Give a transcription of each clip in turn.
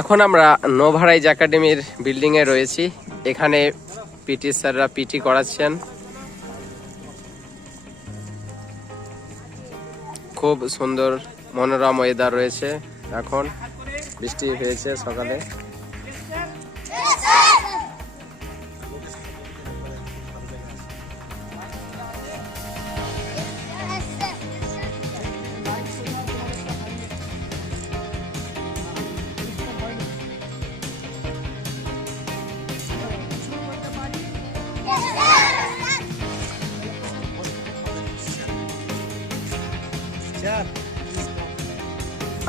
এখন আমরা নোভারাইজ একাডেমির বিল্ডিং এ রয়েছি। এখানে পিটি স্যাররা পিটি করাচ্ছেন। খুব সুন্দর মনোরম ওয়েদার রয়েছে। এখন বৃষ্টি হয়েছে সকালে।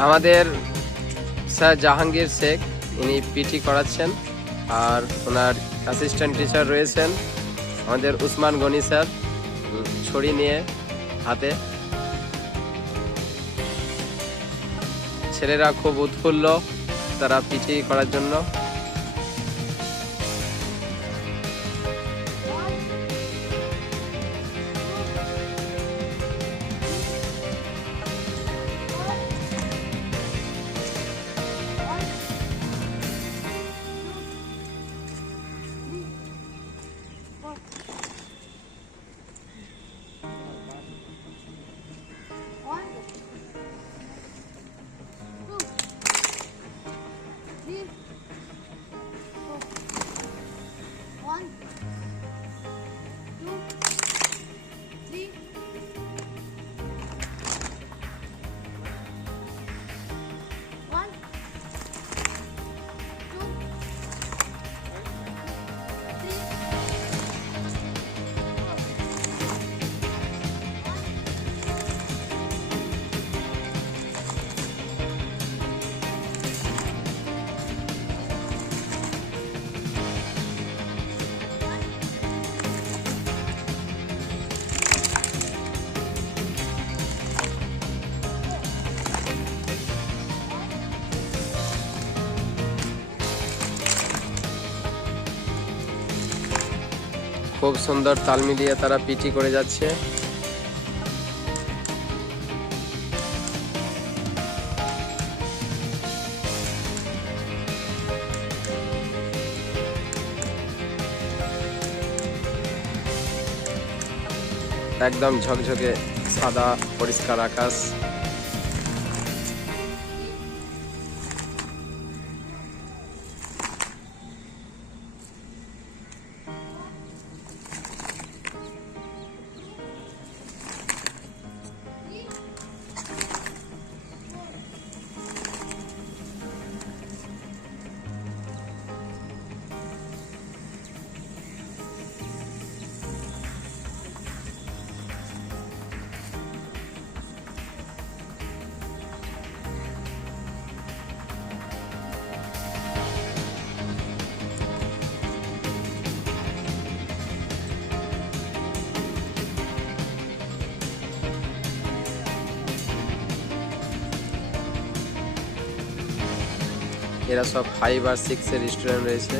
আমাদের স্যার জাহাঙ্গীর শেখ, ইনি পিটি করাচ্ছেন, আর ওনার অ্যাসিস্ট্যান্ট টিচার রয়েছেন আমাদের উসমান গনি স্যার, ছড়ি নিয়ে হাতে। ছেলেরা খুব উৎফুল্ল তারা পিটি করার জন্য। খুব সুন্দর তাল মিলিয়ে তারা পিটি করে যাচ্ছে। একদম ঝকঝকে সাদা পরিষ্কার আকাশ। এরা সব 5 আর 6 এর স্টুডেন্ট রয়েছে।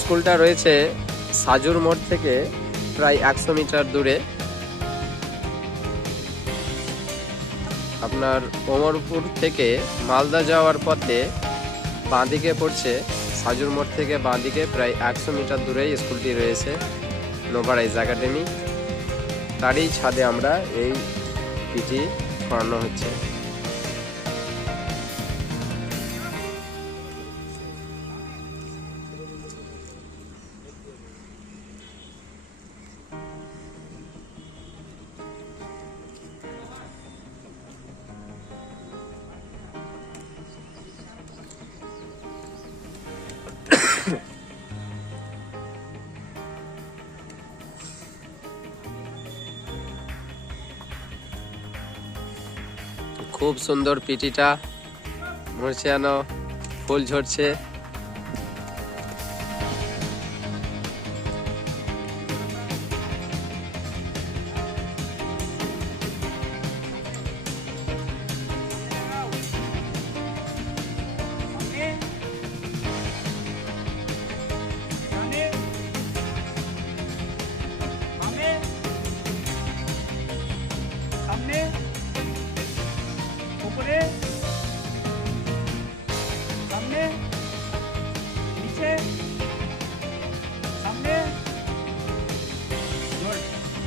স্কুলটা রয়েছে সাজুর মোড় থেকে প্রায় 100 মিটার দূরে। আপনার ওমরপুর থেকে মালদা যাওয়ার পথে বাঁদিকে পড়ছে। সাজুর মোড় থেকে বাঁদিকে প্রায় 100 মিটার দূরে স্কুলটি রয়েছে, নোভারাইজ একাডেমি। তারই ছাদে আমরা এই পিটি করানো হচ্ছে। খুব সুন্দর পিটিটা, মরছিয়ানো ফুল ঝরছে।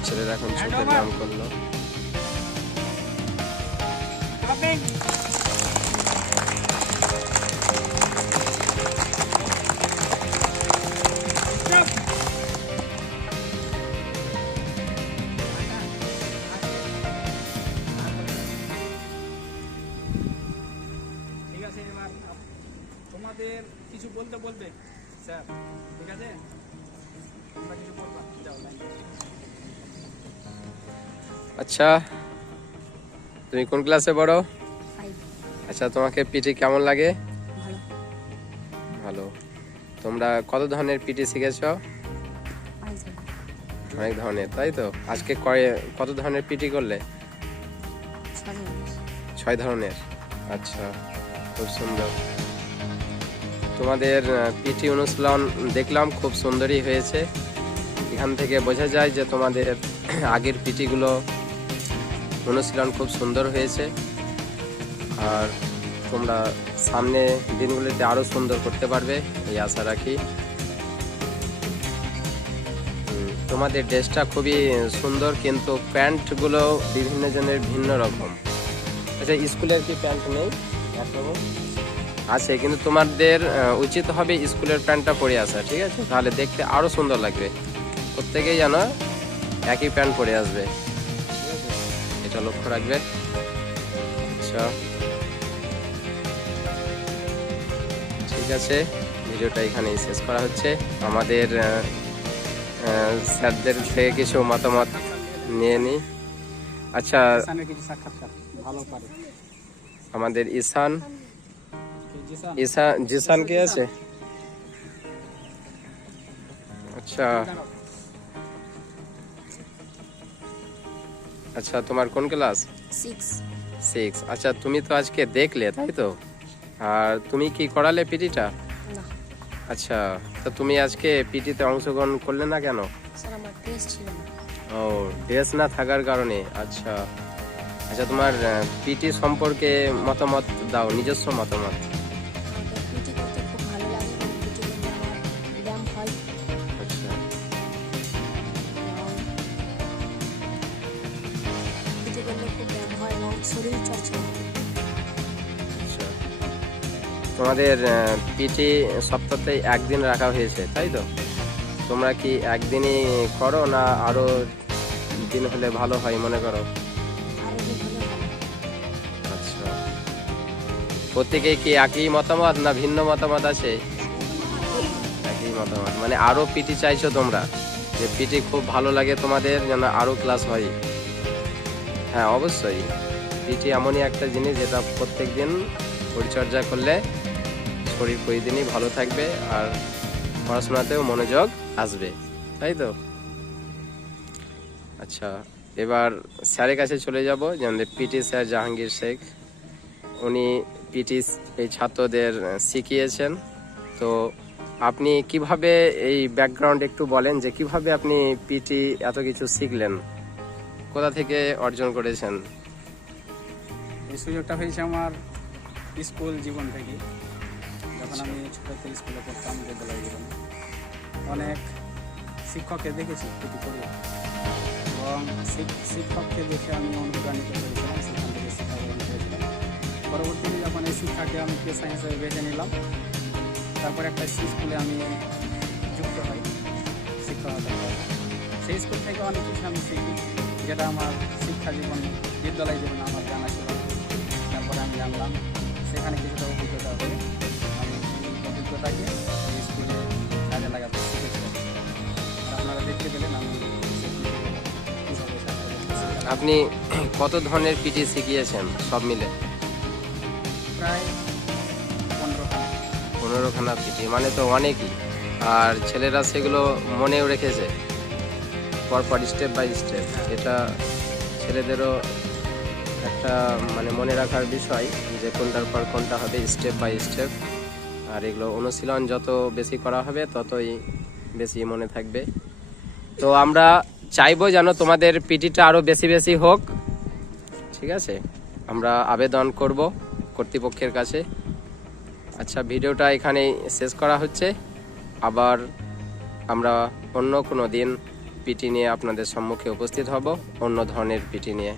ছেলেরা এখন চোখের ব্যায়াম করলো। ঠিক আছে, এবার তোমাদের কিছু বলতে বলবে স্যার, ঠিক আছে? তোমরা কিছু বলবা, যাও লাইন। আচ্ছা, তুমি কোন ক্লাসে পড়ো? 5 আচ্ছা, তোমাকে পিটি কেমন লাগে? ভালো। ভালো। তোমরা কত ধরনের পিটি শিখেছো? আইসা অনেক ধরনের, তাই তো? আজকে কত ধরনের পিটি করলে? 6 ধরনের। আচ্ছা, খুব সুন্দর। তোমাদের পিটি অনুশীলন দেখলাম, খুব সুন্দরই হয়েছে। এখান থেকে বোঝা যায় যে তোমাদের আগের পিটিগুলো অনুশীলন খুব সুন্দর হয়েছে, আর তোমরা সামনে দিনগুলিতে আরও সুন্দর করতে পারবে এই আশা রাখি। তোমাদের ড্রেসটা খুবই সুন্দর, কিন্তু প্যান্টগুলো বিভিন্ন জনের ভিন্ন রকম। আচ্ছা, স্কুলের কি প্যান্ট নেই একরকম? আছে, কিন্তু তোমাদের উচিত হবে স্কুলের প্যান্টটা পরে আসা, ঠিক আছে? তাহলে দেখতে আরও সুন্দর লাগবে। প্রত্যেকেই যেন একই প্যান্ট পরে আসবে, ঠিক আছে? এটা লক্ষ্য রাখবে। আচ্ছা, ঠিক আছে, ভিডিওটা এখানেই শেষ করা হচ্ছে। আমাদের স্যারদের থেকে কিছু মতামত নিয়ে নিই। আচ্ছা, ঈশানের কিছু সাক্ষাৎকার ভালো পারে। আমাদের ঈশান ঈশান জিসান কে আছে? আচ্ছা আচ্ছা, তোমার কোন ক্লাস? 6 আচ্ছা, তুমি তো আজকে দেখলে, তাই তো? আর তুমি কি করালে পিটিটা? না আচ্ছা, তো তুমি আজকে পিটিতে অংশগ্রহণ করলে না কেন? স্যার, আমার টেস্ট ছিল না। ও, ড্রেস না থাকার কারণে। আচ্ছা আচ্ছা, তোমার পিটি সম্পর্কে মতামত দাও, নিজস্ব মতামত। আমাকে পিটি করতে খুব ভালো লাগে এবং পিটি করলে আমার ব্যায়াম হয় আচ্ছা এবং পিটি করলে খুব ব্যায়াম হয় এবং শরীর চর্চা হয়। আচ্ছা, তোমাদের পিটি সপ্তাহে একদিন রাখা হয়েছে, তাই তো? তোমরা কি একদিনই করো, না আরো দিন হলে ভালো হয় মনে করো? আরও যে ভালো হয়। আচ্ছা, প্রত্যেকেই কি একই মতামত না ভিন্ন মতামত আছে? একই মতামত, মানে আরো পিটি চাইছো তোমরা, যে পিটি খুব ভালো লাগে তোমাদের, যেন আরো ক্লাস হয়। হ্যাঁ, অবশ্যই। পিটি এমনই একটা জিনিস যেটা প্রত্যেক দিন পরিচর্যা করলে শরীর প্রতিদিনই ভালো থাকবে, আর পড়াশোনাতেও মনোযোগ আসবে, তাই তো? আচ্ছা, এবার স্যারের কাছে চলে যাব, যে আমাদের পিটি স্যার জাহাঙ্গীর শেখ। উনি পিটি এই ছাত্রদের শিখিয়েছেন। তো আপনি কিভাবে, এই ব্যাকগ্রাউন্ড একটু বলেন, যে কিভাবে আপনি পিটি এত কিছু শিখলেন, কোথা থেকে অর্জন করেছেন? এই সুযোগটা হয়েছে আমার স্কুল জীবন থেকে। যখন আমি ছোট থেকে স্কুলে পড়তাম, বিদ্যালয় জীবনে অনেক শিক্ষককে দেখেছি পিটি করে, এবং শিক্ষককে দেখে আমি অনুপ্রাণিত হয়েছিলাম, সেখান থেকে শিক্ষা গ্রহণ করেছিলাম। পরবর্তীতে যখন এই শিক্ষাকে আমি পেশা হিসেবে বেছে নিলাম, তারপর একটা স্কুলে আমি যুক্ত হই শিক্ষকতা করে। সেই স্কুল থেকে অনেক কিছু আমি শিখি, যেটা আমার শিক্ষা জীবন, বিদ্যালয় জীবনে আমার জানা ছিল না। তারপরে আমি জানলাম, সেখানে কিছুটা অভিজ্ঞতা হয়ে আমি এই অভিজ্ঞতাকে এই স্কুলে কাজে লাগাতে শিখেছিলাম। আর আপনারা দেখতে পেলেন আমি কীভাবে আপনি কত ধরনের পিটি শিখিয়েছেন সব মিলে? প্রায় 15খানা। 15খানা পিটি, মানে তো অনেকই। আর ছেলেরা সেগুলো মনেও রেখেছে পরপর, স্টেপ বাই স্টেপ। এটা ছেলেদেরও একটা মানে মনে রাখার বিষয়, যে কোনটার পর কোনটা হবে, স্টেপ বাই স্টেপ। আর এগুলো অনুশীলন যত বেশি করা হবে, ততই বেশি মনে থাকবে। তো আমরা চাইবো যেন তোমাদের পিটিটা আরও বেশি বেশি হোক, ঠিক আছে? আমরা আবেদন করব কর্তৃপক্ষের কাছে। আচ্ছা, ভিডিওটা এখানেই শেষ করা হচ্ছে। আবার আমরা অন্য কোনো দিন পিটি নিয়ে আপনাদের সম্মুখে উপস্থিত হব, অন্য ধরনের পিটি নিয়ে।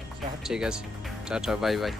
ঠিক আছে, টাটা, বাই বাই।